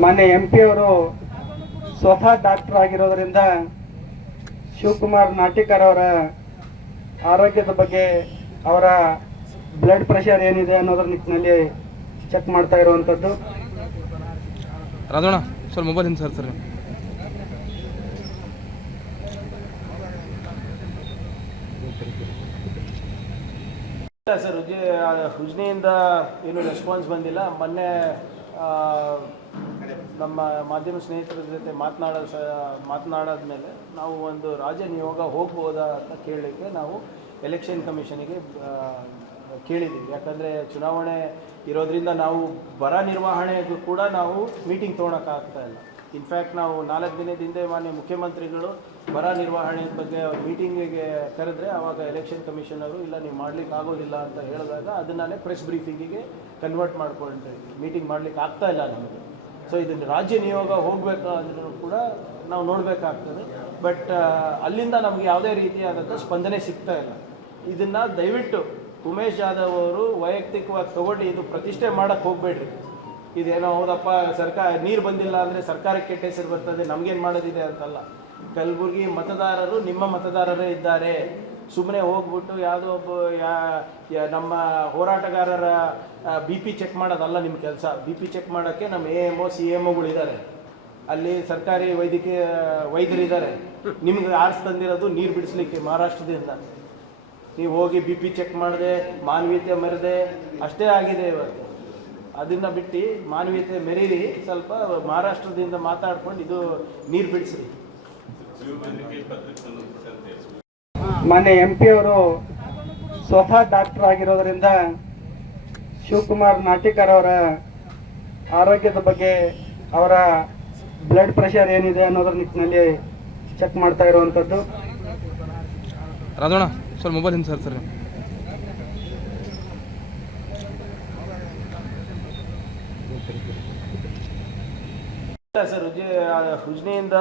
ಮಾನ್ಯ MP ಅವರು ಸ್ವತಃ ಡಾಕ್ಟರ್ ಆಗಿರೋದ್ರಿಂದ ಶಿವಕುಮಾರ್ ನಾಟಿಕರ್ ಅವರ ಆರೋಗ್ಯದ ಬಗ್ಗೆ ಅವರ ಬ್ಲಡ್ ಪ್ರೆಷರ್ ಏನಿದೆ ಅನ್ನೋದ್ರ ನಿಟ್ಟಿನಲ್ಲಿ ಚೆಕ್ ಮಾಡ್ತಾ ಇರುವಂಥದ್ದು. ರಾಜಣ್ಣ ಸರ್ ಮೊಬೈಲ್ ಹಿಂದೆ ಸರ್ ಸರ್ ಹುಜ್ನಿಯಿಂದ ಏನು ರೆಸ್ಪಾನ್ಸ್ ಬಂದಿಲ್ಲ. ಮೊನ್ನೆ ನಮ್ಮ ಮಾಧ್ಯಮ ಸ್ನೇಹಿತರ ಜೊತೆ ಮಾತನಾಡಾದ್ಮೇಲೆ ನಾವು ಒಂದು ರಾಜ್ಯ ನಿಯೋಗ ಹೋಗ್ಬೋದಾ ಅಂತ ಕೇಳಲಿಕ್ಕೆ ನಾವು ಎಲೆಕ್ಷನ್ ಕಮಿಷನಿಗೆ ಕೇಳಿದ್ದೀವಿ. ಯಾಕಂದರೆ ಚುನಾವಣೆ ಇರೋದ್ರಿಂದ ನಾವು ಬರ ನಿರ್ವಹಣೆಗೂ ಕೂಡ ನಾವು ಮೀಟಿಂಗ್ ತೊಗೊಳಕ್ಕಾಗ್ತಾ ಇಲ್ಲ. ಇನ್ಫ್ಯಾಕ್ಟ್ ನಾವು 4 ದಿನದಿಂದ ಮಾನ್ಯ ಮುಖ್ಯಮಂತ್ರಿಗಳು ಬರ ನಿರ್ವಹಣೆ ಬಗ್ಗೆ ಮೀಟಿಂಗಿಗೆ ಕರೆದ್ರೆ ಆವಾಗ ಎಲೆಕ್ಷನ್ ಕಮಿಷನ್ ಅವರು ಇಲ್ಲ ನೀವು ಮಾಡ್ಲಿಕ್ಕೆ ಆಗೋದಿಲ್ಲ ಅಂತ ಹೇಳಿದಾಗ ಅದನ್ನೇ ಪ್ರೆಸ್ ಬ್ರೀಫಿಂಗಿಗೆ ಕನ್ವರ್ಟ್ ಮಾಡ್ಕೊಂಡ್ರಿ. ಮೀಟಿಂಗ್ ಮಾಡ್ಲಿಕ್ಕೆ ಆಗ್ತಾ ಇಲ್ಲ ನಮಗೆ. ಸೊ ಇದನ್ನು ರಾಜ್ಯ ನಿಯೋಗ ಹೋಗಬೇಕು ಅಂದ್ರೂ ಕೂಡ ನಾವು ನೋಡಬೇಕಾಗ್ತದೆ. ಬಟ್ ಅಲ್ಲಿಂದ ನಮಗೆ ಯಾವುದೇ ರೀತಿಯಾದಂಥ ಸ್ಪಂದನೆ ಸಿಗ್ತಾ ಇಲ್ಲ. ಇದನ್ನು ದಯವಿಟ್ಟು ಉಮೇಶ್ ಜಾಧವ್ ಅವರು ವೈಯಕ್ತಿಕವಾಗಿ ತಗೊಂಡು ಇದು ಪ್ರತಿಷ್ಠೆ ಮಾಡೋಕ್ಕೆ ಹೋಗಬೇಡ್ರಿ. ಇದೇನೋ ಹೌದಪ್ಪ ಸರ್ಕಾರ ನೀರು ಬಂದಿಲ್ಲ ಅಂದರೆ ಸರ್ಕಾರಕ್ಕೆ ಕೆಟ್ಟ ಹೆಸರು ಬರ್ತದೆ, ನಮಗೇನು ಮಾಡೋದಿದೆ ಅಂತಲ್ಲ. ಕಲಬುರಗಿ ಮತದಾರರು ನಿಮ್ಮ ಮತದಾರರೇ ಇದ್ದಾರೆ. ಸುಮ್ಮನೆ ಹೋಗ್ಬಿಟ್ಟು ಯಾವುದೋ ಒಬ್ಬ ನಮ್ಮ ಹೋರಾಟಗಾರರ BP ಚೆಕ್ ಮಾಡೋದಲ್ಲ ನಿಮ್ಮ ಕೆಲಸ. BP ಚೆಕ್ ಮಾಡೋಕ್ಕೆ ನಮ್ಮ AMO CMOಗಳಿದ್ದಾರೆ, ಅಲ್ಲಿ ಸರ್ಕಾರಿ ವೈದ್ಯರಿದ್ದಾರೆ. ನಿಮ್ಗೆ ಆರ್ಸ್ ತಂದಿರೋದು ನೀರು ಬಿಡಿಸ್ಲಿಕ್ಕೆ ಮಹಾರಾಷ್ಟ್ರದಿಂದ. ನೀವು ಹೋಗಿ BP ಚೆಕ್ ಮಾಡದೆ ಮಾನವೀಯತೆ ಮೆರೆದೆ ಅಷ್ಟೇ ಆಗಿದೆ ಇವತ್ತು. ಅದನ್ನು ಬಿಟ್ಟು ಮಾನವೀಯತೆ ಮೆರೀರಿ, ಸ್ವಲ್ಪ ಮಹಾರಾಷ್ಟ್ರದಿಂದ ಮಾತಾಡ್ಕೊಂಡು ಇದು ನೀರು ಬಿಡಿಸ್ರಿ. ಮಾನ್ಯ MP ಅವರು ಸ್ವತಃ ಡಾಕ್ಟರ್ ಆಗಿರೋದ್ರಿಂದ ಶಿವಕುಮಾರ್ ನಾಟಿಕರ್ ಅವರ ಆರೋಗ್ಯದ ಬಗ್ಗೆ ಅವರ ಬ್ಲಡ್ ಪ್ರೆಷರ್ ಏನಿದೆ ಅನ್ನೋದ್ರ ನಿಟ್ಟಿನಲ್ಲಿ ಚೆಕ್ ಮಾಡ್ತಾ ಇರುವಂಥದ್ದು. ರಾಜಣ್ಣ ಸರ್ ಮೊಬೈಲ್ ಹಿಂದೆ ಸರ್ ಸರ್ ಹುಜ್ನಿಯಿಂದ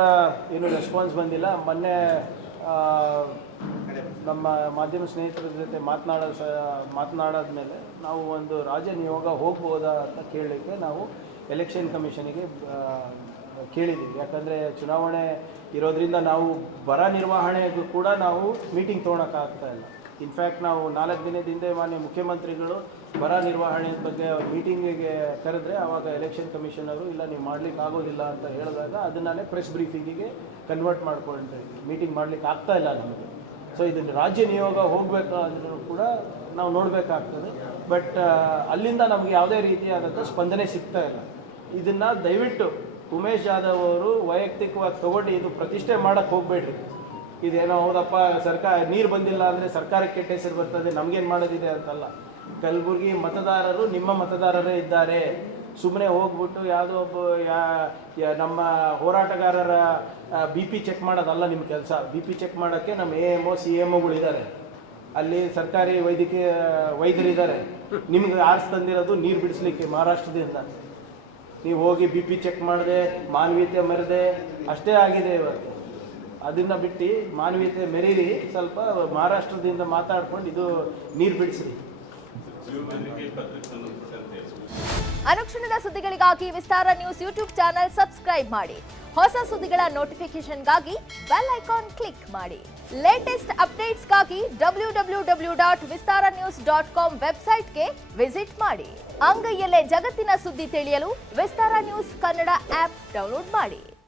ಏನು ರೆಸ್ಪಾನ್ಸ್ ಬಂದಿಲ್ಲ. ಮೊನ್ನೆ ನಮ್ಮ ಮಾಧ್ಯಮ ಸ್ನೇಹಿತರ ಜೊತೆ ಮಾತನಾಡಾದ್ಮೇಲೆ ನಾವು ಒಂದು ರಾಜ್ಯ ನಿಯೋಗ ಹೋಗ್ಬೋದಾ ಅಂತ ಕೇಳಲಿಕ್ಕೆ ನಾವು ಎಲೆಕ್ಷನ್ ಕಮಿಷನಿಗೆ ಕೇಳಿದ್ದೀವಿ. ಯಾಕಂದರೆ ಚುನಾವಣೆ ಇರೋದ್ರಿಂದ ನಾವು ಬರ ನಿರ್ವಹಣೆಗೂ ಕೂಡ ನಾವು ಮೀಟಿಂಗ್ ತೊಗೊಳಕ್ಕಾಗ್ತಾ ಇಲ್ಲ. ಇನ್ಫ್ಯಾಕ್ಟ್ ನಾವು 4 ದಿನದಿಂದ ಮಾನ್ಯ ಮುಖ್ಯಮಂತ್ರಿಗಳು ಬರ ನಿರ್ವಹಣೆ ಬಗ್ಗೆ ಮೀಟಿಂಗಿಗೆ ಕರೆದ್ರೆ ಆವಾಗ ಎಲೆಕ್ಷನ್ ಕಮಿಷನ್ ಅವರು ಇಲ್ಲ ನೀವು ಮಾಡ್ಲಿಕ್ಕೆ ಆಗೋದಿಲ್ಲ ಅಂತ ಹೇಳಿದಾಗ ಅದನ್ನೇ ಪ್ರೆಸ್ ಬ್ರೀಫಿಂಗಿಗೆ ಕನ್ವರ್ಟ್ ಮಾಡ್ಕೊಂಡ್ರಿ. ಮೀಟಿಂಗ್ ಮಾಡ್ಲಿಕ್ಕೆ ಆಗ್ತಾ ಇಲ್ಲ ನಮಗೆ. ಸೊ ಇದನ್ನು ರಾಜ್ಯ ನಿಯೋಗ ಹೋಗಬೇಕು ಅಂದ್ರೂ ಕೂಡ ನಾವು ನೋಡಬೇಕಾಗ್ತದೆ. ಬಟ್ ಅಲ್ಲಿಂದ ನಮಗೆ ಯಾವುದೇ ರೀತಿಯಾದಂಥ ಸ್ಪಂದನೆ ಸಿಗ್ತಾ ಇಲ್ಲ. ಇದನ್ನು ದಯವಿಟ್ಟು ಉಮೇಶ್ ಜಾಧವ್ ಅವರು ವೈಯಕ್ತಿಕವಾಗಿ ತಗೊಂಡು ಇದು ಪ್ರತಿಷ್ಠೆ ಮಾಡೋಕ್ಕೆ ಹೋಗಬೇಡ್ರಿ. ಇದೇನೋ ಹೌದಪ್ಪ ಸರ್ಕಾರ ನೀರು ಬಂದಿಲ್ಲ ಅಂದರೆ ಸರ್ಕಾರಕ್ಕೆ ಕೆಟ್ಟ ಹೆಸರು ಬರ್ತದೆ, ನಮಗೇನು ಮಾಡೋದಿದೆ ಅಂತಲ್ಲ. ಕಲಬುರಗಿ ಮತದಾರರು ನಿಮ್ಮ ಮತದಾರರೇ ಇದ್ದಾರೆ. ಸುಮ್ಮನೆ ಹೋಗ್ಬಿಟ್ಟು ಯಾವುದೋ ಒಬ್ಬ ನಮ್ಮ ಹೋರಾಟಗಾರರ BP ಚೆಕ್ ಮಾಡೋದಲ್ಲ ನಿಮ್ಮ ಕೆಲಸ. BP ಚೆಕ್ ಮಾಡೋಕ್ಕೆ ನಮ್ಮ AMO CMOಗಳಿದ್ದಾರೆ, ಅಲ್ಲಿ ಸರ್ಕಾರಿ ವೈದ್ಯರಿದ್ದಾರೆ. ನಿಮ್ಗೆ ಆರ್ಸ್ ತಂದಿರೋದು ನೀರು ಬಿಡಿಸ್ಲಿಕ್ಕೆ ಮಹಾರಾಷ್ಟ್ರದಿಂದ. ನೀವು ಹೋಗಿ BP ಚೆಕ್ ಮಾಡದೆ ಮಾನವೀಯತೆ ಮೆರೆದೆ ಅಷ್ಟೇ ಆಗಿದೆ ಇವತ್ತು. ಅದನ್ನು ಬಿಟ್ಟು ಮಾನವೀಯತೆ ಮೆರೀರಿ, ಸ್ವಲ್ಪ ಮಹಾರಾಷ್ಟ್ರದಿಂದ ಮಾತಾಡ್ಕೊಂಡು ಇದು ನೀರು ಬಿಡಿಸ್ರಿ. ಅನುಕ್ಷಣದ ಸುದ್ದಿಗಳಿಗಾಗಿ ವಿಸ್ತಾರ ನ್ಯೂಸ್ ಯೂಟ್ಯೂಬ್ ಚಾನೆಲ್ ಸಬ್ಸ್ಕ್ರೈಬ್ ಮಾಡಿ. ಹೊಸ ಸುದ್ದಿಗಳ ನೋಟಿಫಿಕೇಶನ್ಗಾಗಿ ಬೆಲ್ ಐಕಾನ್ ಕ್ಲಿಕ್ ಮಾಡಿ. ಲೇಟೆಸ್ಟ್ ಅಪ್ಡೇಟ್ಸ್ಗಾಗಿ www.vistaranews.com ವೆಬ್ಸೈಟ್ಗೆ ವಿಸಿಟ್ ಮಾಡಿ. ಅಂಗೈಯಲ್ಲೇ ಜಗತ್ತಿನ ಸುದ್ದಿ ತಿಳಿಯಲು ವಿಸ್ತಾರ ನ್ಯೂಸ್ ಕನ್ನಡ ಆಪ್ ಡೌನ್ಲೋಡ್ ಮಾಡಿ.